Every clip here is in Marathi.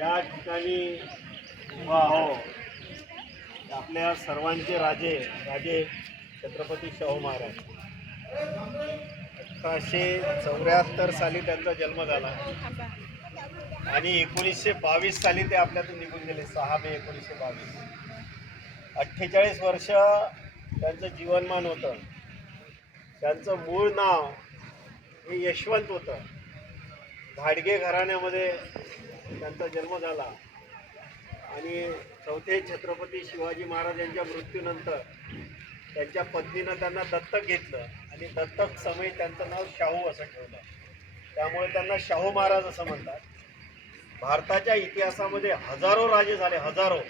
त्या ठिकाणी उभा आहो आपल्या सर्वांचे राजे राजे छत्रपती शाहू महाराज. 1874 साली त्यांचा जन्म झाला आणि 1922 साली ते आपल्यातून निघून गेले. 6 मे 1922. 48 वर्ष त्यांचं जीवनमान होतं. त्यांचं मूळ नाव हे यशवंत होतं. घाडगे घराण्यामध्ये त्यांचा जन्म झाला आणि चौथे छत्रपती शिवाजी महाराज यांच्या मृत्यूनंतर त्यांच्या पत्नीनं त्यांना दत्तक घेतलं आणि दत्तक समय त्यांचं नाव शाहू असं ठेवलं. त्यामुळे त्यांना शाहू महाराज असं म्हणतात. भारताच्या इतिहासामध्ये हजारो राजे झाले, हजारो.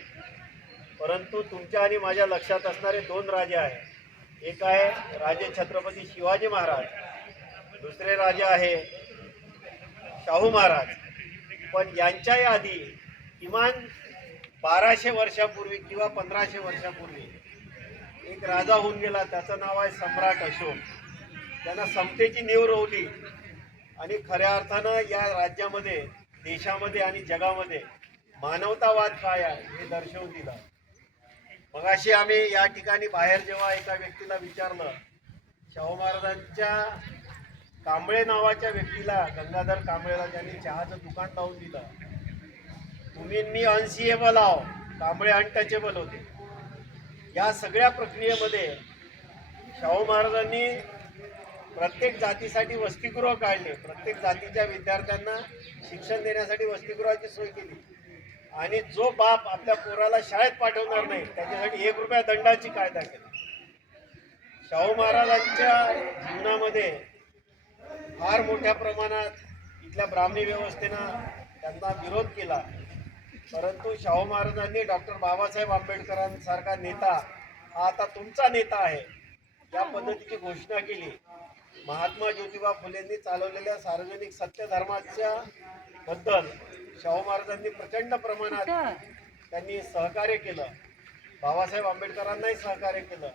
परंतु तुमच्या आणि माझ्या लक्षात असणारे 2 राजे आहेत. एक आहे राजे छत्रपती शिवाजी महाराज, दुसरे राजे आहे शाहू महाराज. पण यांच्याही आधी किमान 1200 वर्षापूर्वी किंवा 1500 वर्षापूर्वी एक राजा होऊन गेला. त्याचं नाव आहे सम्राट अशोक. त्यांना समतेची नीव रोवली आणि खऱ्या अर्थानं या राज्यामध्ये, देशामध्ये आणि जगामध्ये मानवतावाद काय आहे हे दर्शवून दिलं. मगाशी आम्ही या ठिकाणी बाहेर जेव्हा एका व्यक्तीला विचारलं, शाहू महाराजांच्या कांबळे नावाच्या व्यक्तीला, गंगाधर कांबळेला ज्यांनी चहाचं दुकान लावून दिलं, तुम्ही मी अनसिएबल आहो, कांबळे अनटचेबल होते. या सगळ्या प्रक्रियेमध्ये शाहू महाराजांनी प्रत्येक जातीसाठी वसतिगृह काढले. प्रत्येक जातीच्या विद्यार्थ्यांना शिक्षण देण्यासाठी वसतिगृहाची सोय केली. आणि जो बाप आपल्या पोराला शाळेत पाठवणार नाही त्याच्यासाठी 1 रुपया दंडाची कायदा केला. शाहू महाराजांच्या जीवनामध्ये फार मोठ्या प्रमाणात इथल्या ब्राह्मणी व्यवस्थेनं त्यांना विरोध केला. परंतु शाहू महाराजांनी डॉक्टर बाबासाहेब आंबेडकरांसारखा नेता हा आता तुमचा नेता आहे या पद्धतीची घोषणा केली. महात्मा ज्योतिबा फुलेंनी चालवलेल्या सार्वजनिक सत्यधर्माच्या बद्दल शाहू महाराजांनी प्रचंड प्रमाणात त्यांनी सहकार्य केलं. बाबासाहेब आंबेडकरांनाही सहकार्य केलं.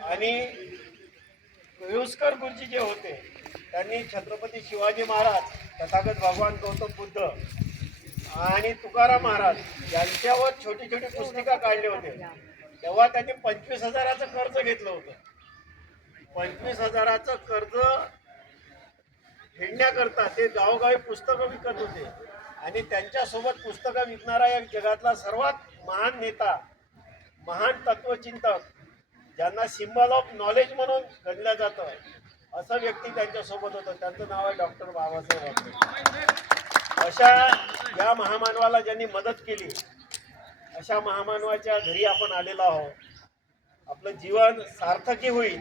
आणि युस्कर गुरुजी जे होते त्यांनी छत्रपती शिवाजी महाराज, तथागत भगवान गौतम बुद्ध आणि तुकाराम महाराज यांच्यावर छोटी छोटी पुस्तिका काढले होते. तेव्हा त्यांनी 25,000चं कर्ज घेतलं होतं. 25,000चं कर्ज फेडण्याकरता ते गावोगावी पुस्तकं विकत होते. आणि त्यांच्यासोबत पुस्तकं विकणारा एक जगातला सर्वात महान नेता, महान तत्वचिंतक, ज्यांना सिम्बल ऑफ नॉलेज म्हणून गणलं जातं, असं व्यक्ती त्यांच्यासोबत होतं. त्यांचं नाव आहे डॉक्टर बाबासाहेब आंबेडकर. अशा या महामानवाला ज्यांनी मदत केली, अशा महामानवाच्या घरी आपण आलेलो आहोत. आपलं जीवन सार्थकी होईल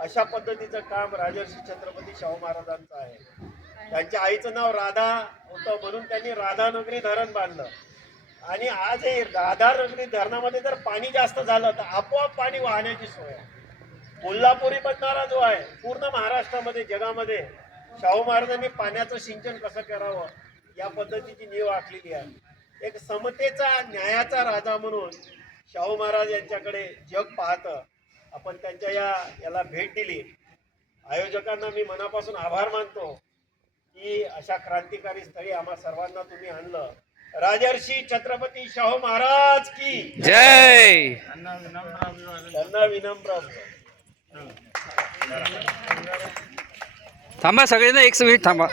अशा पद्धतीचं काम राजर्षी छत्रपती शाहू महाराजांचं आहे. त्यांच्या आईचं नाव राधा होतं म्हणून त्यांनी राधानगरी धरण बांधलं. आणि आज हे राधानगरी धरणामध्ये जर पाणी जास्त झालं तर आपोआप पाणी वाहण्याची सोय आहे. कोल्हापुरी बंधारा जो आहे पूर्ण महाराष्ट्रामध्ये, जगामध्ये शाहू महाराजांनी पाण्याचं सिंचन कसं करावं या पद्धतीची नीव आखलेली आहे. एक समतेचा, न्यायाचा राजा म्हणून शाहू महाराज यांच्याकडे जग पाहतं. आपण त्यांच्या याला भेट दिली. आयोजकांना मी मनापासून आभार मानतो की अशा क्रांतिकारी स्थळी आम्हा सर्वांना तुम्ही आणलं. राजर्षी छत्रपती शाहू महाराज की जय. त्यांना विनम्र थांबा सगळ्यांना 1 मिनिट थांबा.